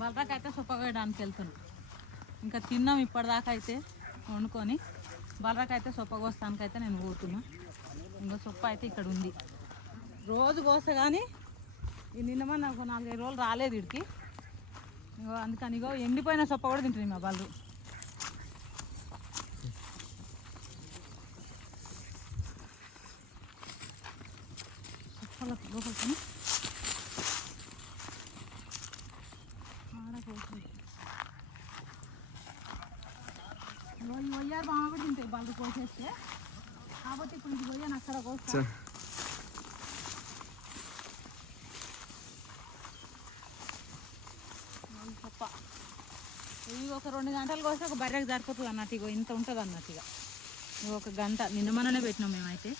బలరాకి అయితే సొప్పగోయడానికి వెళ్తున్నాం. ఇంకా తిన్నాం ఇప్పటిదాకా అయితే వండుకొని. బలరాకి అయితే సొప్పగోస్తానికి అయితే నేను పోతున్నా. ఇంకా సొప్ప అయితే ఇక్కడ ఉంది. రోజు కోస్తే కానీ ఈ నిన్న నాలుగైదు రోజులు రాలేదు ఇడికి. ఇగో అందుకని ఇగో ఎండిపోయిన సొప్ప కూడా తింటుంది మా వాళ్ళు సొప్పలకు లోపలికి వయ్యారు బాగా కూడా తింటాయి బళ్ళు కోసేస్తే. కాబట్టి ఇప్పుడు ఇంటికి పోయాను అక్కడ కోస్తా. ఇది పప్ప ఇవి ఒక రెండు గంటలు కోస్తే ఒక బర్రెకి సరిపోతుంది అన్నట్టు ఇగో ఇంత ఉంటుంది అన్నట్టు ఇక ఇగో ఒక గంట నిన్న మననే పెట్టినాం మేమైతే.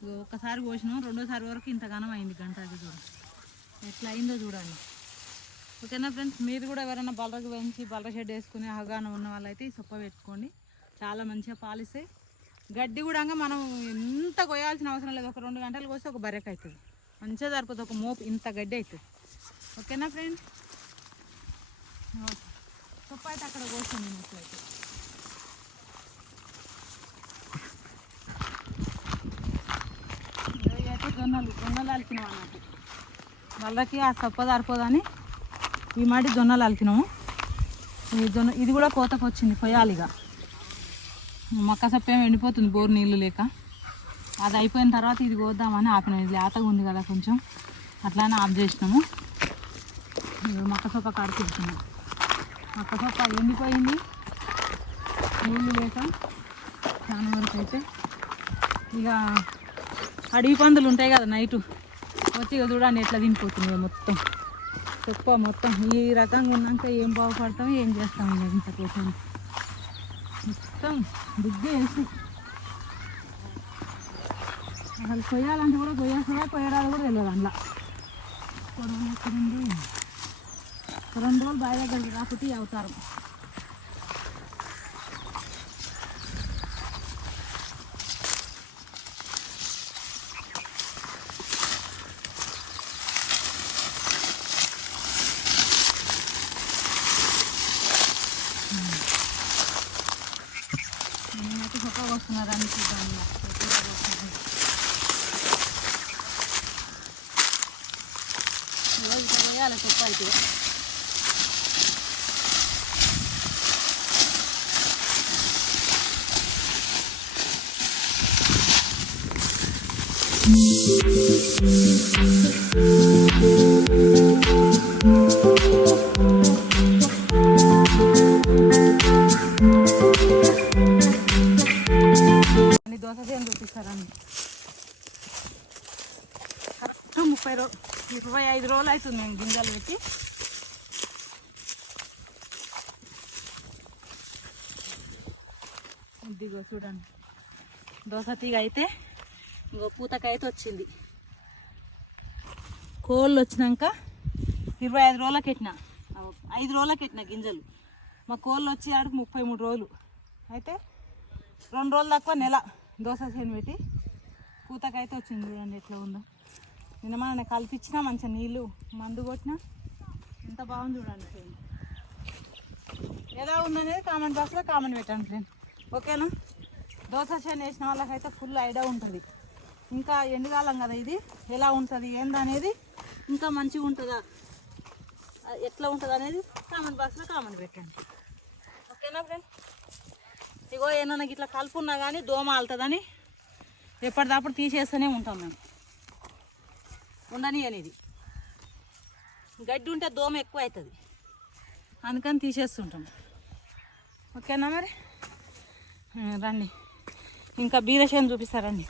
ఇగో ఒకసారి కోసినాం రెండోసారి వరకు ఇంతగానం అయింది గంట అది చూడండి ఎట్లా అయిందో చూడండి. ఓకేనా ఫ్రెండ్స్? మీరు కూడా ఎవరైనా బలరకు పెంచి బలర షెడ్ వేసుకుని అవగాహన ఉన్న వాళ్ళైతే ఈ సొప్ప పెట్టుకోండి. చాలా మంచిగా పాలిస్తాయి గడ్డి కూడా మనం ఎంత కొయ్యాల్సిన అవసరం లేదు. ఒక రెండు గంటలు కోస్తే ఒక బర్రెక అవుతుంది మంచిగా సరిపోతుంది. ఒక మోపు ఇంత గడ్డి అవుతుంది ఓకేనా ఫ్రెండ్స్ సొప్ప అయితే అక్కడ కోస్తుంది నేను ఎట్లయితే అయితే జొన్నలు జొన్నలు అలికినాం అన్నట్టు వాళ్ళకి ఆ సొప్ప సరిపోదని ఈ మాటి జొన్నలు అలికినాము. ఈ జొన్న ఇది కూడా కోతకు వచ్చింది కొయ్యాలి ఇక. మొక్క సొప్ప ఎండిపోతుంది బోర్ నీళ్ళు లేక. అది అయిపోయిన తర్వాత ఇది కోద్దామని ఆపినాం. ఇది లేతగా ఉంది కదా కొంచెం. అట్లానే ఆఫ్ చేసినాము. మొక్క సొప్ప కడుతున్నాం మొక్క సొప్ప ఎండిపోయింది. నీళ్ళు లేక చాలా వరకు అయితే. ఇక అడవి పందులు ఉంటాయి కదా నైటు. వచ్చి ఇక చూడండి ఎట్లా తినిపోతుంది మొత్తం. కుప్ప మొత్తం. ఈ రకంగా ఉన్నాక ఏం బాగుపడతాం ఏం చేస్తాం ఇంత కోసం మొత్తం దిగ్గే వేసి అసలు కొయ్యాలంటే కూడా కొయ్యాల్సిందా కొయ్యరాదు కూడా తెలియదు అందులో. పొడవు రెండు రోజులు బావి దగ్గరికి రాకపోతే అవుతారు. రోజు వేయాలి చొక్కా అయితే అన్ని దోశ ఇరవై ఐదు రోజులు అవుతుంది మేము గింజలు పెట్టి. ఇదిగో చూడండి. దోశ తీగ అయితే ఇంకో పూతకాయ అయితే వచ్చింది. కోళ్ళు వచ్చినాక ఇరవై ఐదు రోజులకు పెట్టిన. ఐదు రోజులకు పెట్టిన గింజలు. మా కోళ్ళు వచ్చి ఆడికి ముప్పై మూడు రోజులు. అయితే రెండు రోజులు తక్కువ నెల దోశ చేను పెట్టి పూతకైతే వచ్చింది చూడండి ఎట్లా ఉందో. నిన్న మన కలిపించిన మంచిగా నీళ్ళు. మందు కొట్టిన. ఎంత బాగుంది చూడండి ఫ్రెండ్. ఎలా ఉందనేది కామెంట్ బాక్స్లో కామెంట్ పెట్టండి ఫ్రెండ్. ఓకేనా? దోశ చేను వేసిన వాళ్ళకైతే ఫుల్ ఐడియా ఉంటుంది. ఇంకా ఎండుకాలం కదా ఇది. ఎలా ఉంటుంది ఏందనేది ఇంకా మంచిగా ఉంటుందా? ఎట్లా ఉంటుంది అనేది కామెంట్ బాక్స్లో కామెంట్ పెట్టండి. ఓకేనా ఫ్రెండ్? ఇగో ఏమన్నా ఇట్లా కలుపున్నా కానీ దోమ ఆలుతుందని ఎప్పటిదప్పుడు తీసేస్తూనే ఉంటాం మేము. ఉండని అనేది. గడ్డి ఉంటే దోమ ఎక్కువ అవుతుంది అందుకని తీసేస్తుంటాం. ఓకేనా మరి? రండి. ఇంకా బీరశయం చూపిస్తారండి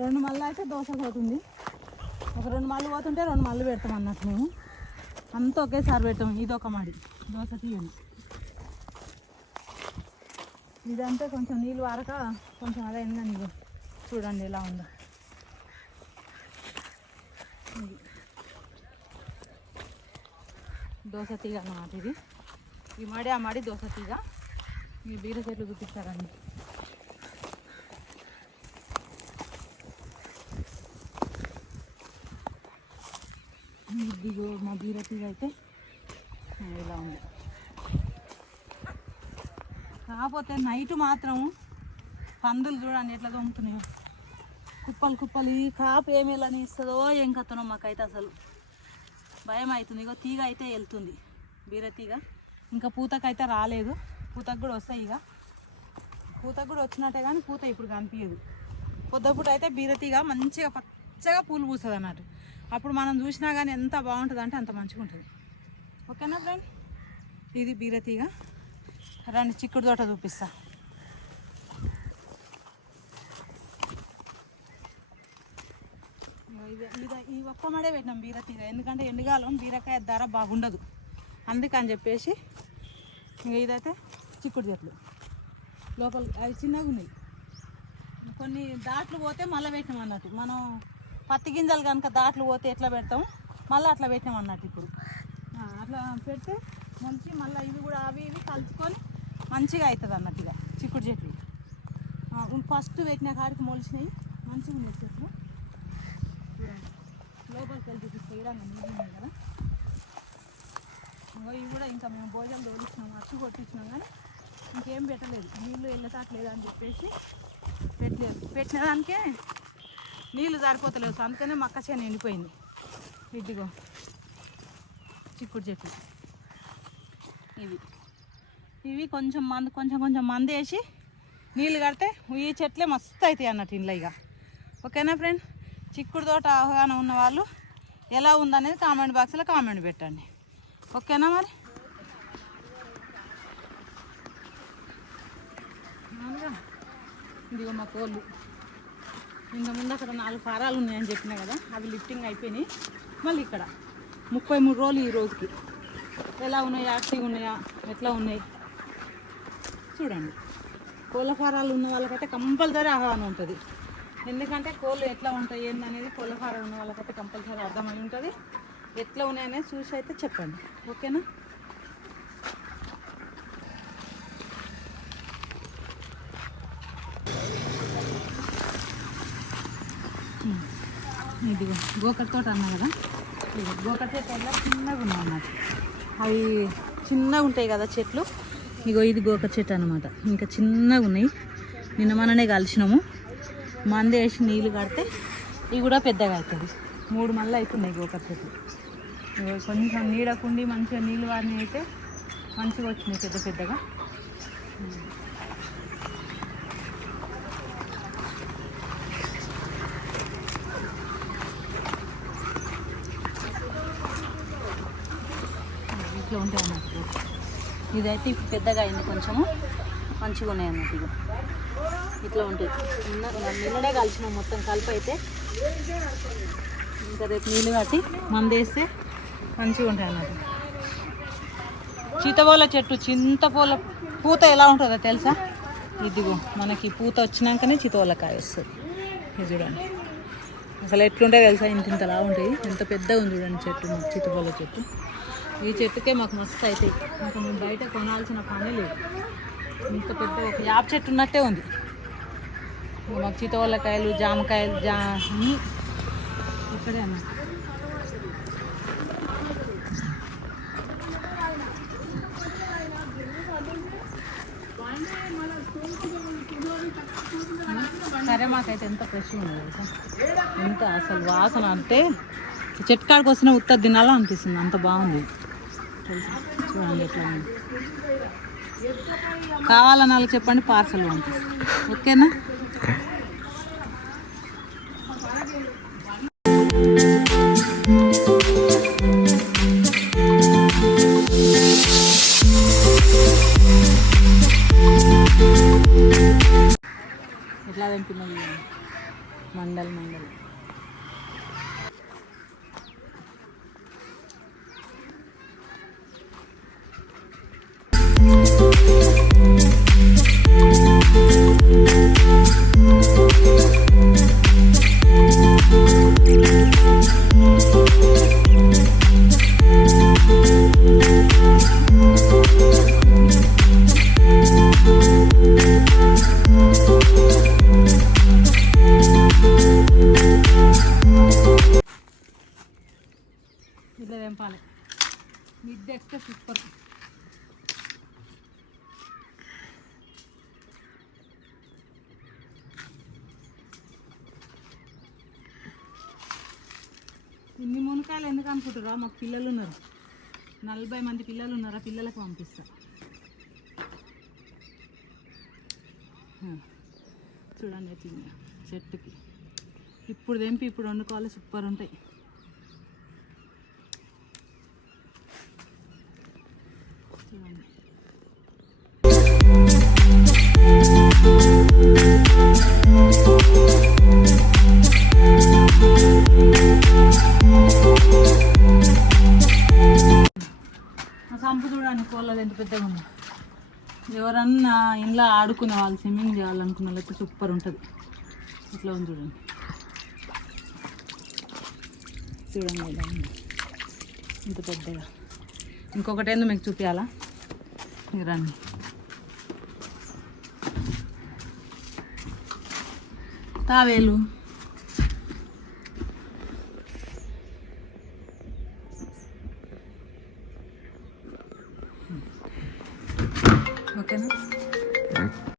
రెండు. మళ్ళీ అయితే దోశ పోతుంది. ఒక రెండు మళ్ళీ పోతుంటే రెండు మళ్ళీ పెడతాం అన్నట్టు మేము. అంతా ఒకేసారి పెట్టాం. ఇది ఒక మడి. దోశ తీయండి. ఇదంతా కొంచెం నీళ్ళు వారక కొంచెం అదైందని చూడండి ఎలా ఉందో. దోశ తీగ అన్నమాట ఇది. ఈ మడి ఆ మడి దోశ తీగ. ఈ బీర చెట్లు చూపిస్తారండి. ఇదిగో మా బీర తీగ అయితే. ఇలా ఉంది. కాకపోతే నైట్ మాత్రం పందులు చూడండి ఎట్లా దొంగతున్నాయో కుప్పలు కుప్పలు ఈ కాపు ఏమి ఇస్తుందో ఏం కథనో మాకైతే అసలు. భయం అవుతుంది. ఇగో తీగ అయితే వెళ్తుంది. బీరతీగ ఇంకా పూతకైతే రాలేదు. పూతకు కూడా వస్తాయి ఇక పూతకు కూడా వచ్చినట్టే కానీ పూత ఇప్పుడు కనిపించదు పొద్దుపూట అయితే బీరతీగ మంచిగా పచ్చగా పూలు పూస్తుంది అన్నట్టు. అప్పుడు మనం చూసినా కానీ ఎంత బాగుంటుంది అంటే అంత మంచిగా ఉంటుంది ఓకేనా ఫ్రెండ్ ఇది బీరతీగ రండి చిక్కుడు తోట చూపిస్తా. ఇది ఈ ఒక్క మడే పెట్టినాం బీరతీగ ఎందుకంటే ఎండుగాలం బీరకాయ ధర బాగుండదు. అందుకని చెప్పేసి ఇంకా ఇదైతే చిక్కుడు చెట్లు. లోపల అవి చిన్నగా ఉన్నాయి. కొన్ని దాట్లు పోతే మళ్ళీ పెట్టినాం అన్నట్టు. మనం పత్తి గింజలు కనుక దాట్లు పోతే ఎట్లా పెడతాం? మళ్ళీ అట్లా పెట్టినాం అన్నట్టు ఇప్పుడు. అట్లా పెడితే మంచి మళ్ళీ ఇవి కూడా అవి ఇవి కలుసుకొని మంచిగా అవుతుంది అన్నట్టు ఇక. చిక్కుడు చెట్లు. ఫస్ట్ పెట్టిన కాడికి మొలిచినాయి మంచిగా ఉన్నాయి చెట్లు. లోపలికి వెళ్ళి చూపిస్తే కదా. ఇవి కూడా ఇంకా మేము భోజనం తోలిచ్చినాం అచ్చు కొట్టించినాం కానీ ఇంకేం పెట్టలేదు. నీళ్ళు వెళ్ళటాట్లేదు అని చెప్పేసి పెట్టలేదు. పెట్టిన దానికే నీళ్ళు సరిపోతలేవు. అందుకనే మక్క చేను ఎండిపోయింది. ఇదిగో. చిక్కుడు చెట్లు. ఇవి. ఇవి కొంచెం మందు కొంచెం కొంచెం మందు వేసి నీళ్ళు కడితే ఈ చెట్లే మస్తు అవుతాయి అన్నట్టు ఇంట్లో ఇక ఓకేనా ఫ్రెండ్ చిక్కుడు తోట అవగాహన ఉన్న వాళ్ళు ఎలా ఉందనేది కామెంట్ బాక్స్లో కామెంట్ పెట్టండి. ఓకేనా మరి? ఇదిగో మా కోళ్ళు. ఇంత ముందు అక్కడ నాలుగు ఫారాలు ఉన్నాయని చెప్పినా కదా అవి లిఫ్టింగ్ అయిపోయినాయి. మళ్ళీ ఇక్కడ ముప్పై మూడు రోజులు ఈ రోజుకి. ఎలా ఉన్నాయి? యాక్టివ్ ఉన్నాయా? ఎట్లా ఉన్నాయి? చూడండి. కోళ్ళ ఫారాలు ఉన్న వాళ్ళకైతే కంపల్సరీ ఆహ్వానం ఉంటుంది. ఎందుకంటే కోళ్ళు ఎట్లా ఉంటాయి ఏందనేది కోళ్ళ ఫారాలు ఉన్న వాళ్ళకైతే కంపల్సరీ అర్థమై ఉంటుంది. ఎట్లా ఉన్నాయనేది చూసి అయితే చెప్పండి. ఓకేనా? ఇదిగో గోకర్ తోట అన్నా కదా? ఇదిగో గోకర్ చెట్టు చిన్నగా ఉన్నాయి అన్నమాట అవి చిన్నగా ఉంటాయి కదా చెట్లు? ఇగో ఇది గోక చెట్టు అనమాట ఇంకా చిన్నగా ఉన్నాయి. నిన్న మననే కలిసినాము మంది వేసి నీళ్ళు కడితే ఇవి కూడా పెద్దగా అవుతుంది. మూడు మళ్ళీ అవుతున్నాయి గోక చెట్లు కొంచెం నీడకుండి మంచిగా నీళ్ళు వారిని అయితే మంచిగా వచ్చినాయి పెద్ద పెద్దగా. ఇట్లా ఉంటాయి ఇదైతే ఇప్పుడు పెద్దగా అయింది కొంచెము. మంచిగా ఉన్నాయి అన్నట్టు ఇక ఇట్లా ఉంటుంది నిన్న నిన్ననే కలిసినాం మొత్తం కలిపి అయితే. ఇంకా రేపు నీళ్ళు కట్టి మందేస్తే మంచిగా ఉంటాయి అన్నట్టు చీతపోల చెట్టు చింతపోల పూత ఎలా ఉంటుందో తెలుసా? ఇదిగో మనకి పూత వచ్చినాకనే చితవల కాయ వస్తుంది. ఇది చూడండి. అసలు ఎట్లుంటే తెలుసా? ఇంత ఇంతలా ఉంటాయి. ఎంత పెద్దగా ఉంది చూడండి చెట్టు చితపూల చెట్టు. ఈ చెట్టుకే మాకు మస్తు అవుతాయి. ఇంకా మేము బయట కొనాల్సిన పని లేదు. ఇంత పెద్ద ఒక యాప చెట్టు ఉన్నట్టే ఉంది. మాకు చీతవల్లకాయలు జామకాయలు జా ఇక్కడే అన్న సరే మాకైతే ఎంత ఫ్రెష్ ఉంది ఎంత అసలు వాసన అంటే చెట్టు కాడికి వస్తున్న ఉత్తర తినాలో అనిపిస్తుంది. అంత బాగుంది. చూడండి ఎట్లా వాళ్ళకి చెప్పండి పార్సల్ పంపిస్తాం. ఓకేనా? మిద్దె ఎక్కితే సూపర్. ఇన్ని మునకాయలు ఎందుకు అనుకుంటారా మాకు పిల్లలు ఉన్నారు. నలభై మంది పిల్లలు ఉన్నారా? పిల్లలకు పంపిస్తా. చూడండి చెట్టుకి. ఇప్పుడు తెంపి ఇప్పుడు వండుకోవాలి. సూపర్ ఉంటాయి. పెద్దగా ఉంది ఎవరన్నా ఇంట్లో ఆడుకునే వాళ్ళు స్విమ్మింగ్ చేయాలనుకున్న వాళ్ళకి సూపర్ ఉంటుంది. ఇట్లా ఉంది చూడండి. చూడండి ఇంత పెద్దగా. ఇంకొకటి ఏందో మీకు చూపించాలా మీరు రండి. తావేలు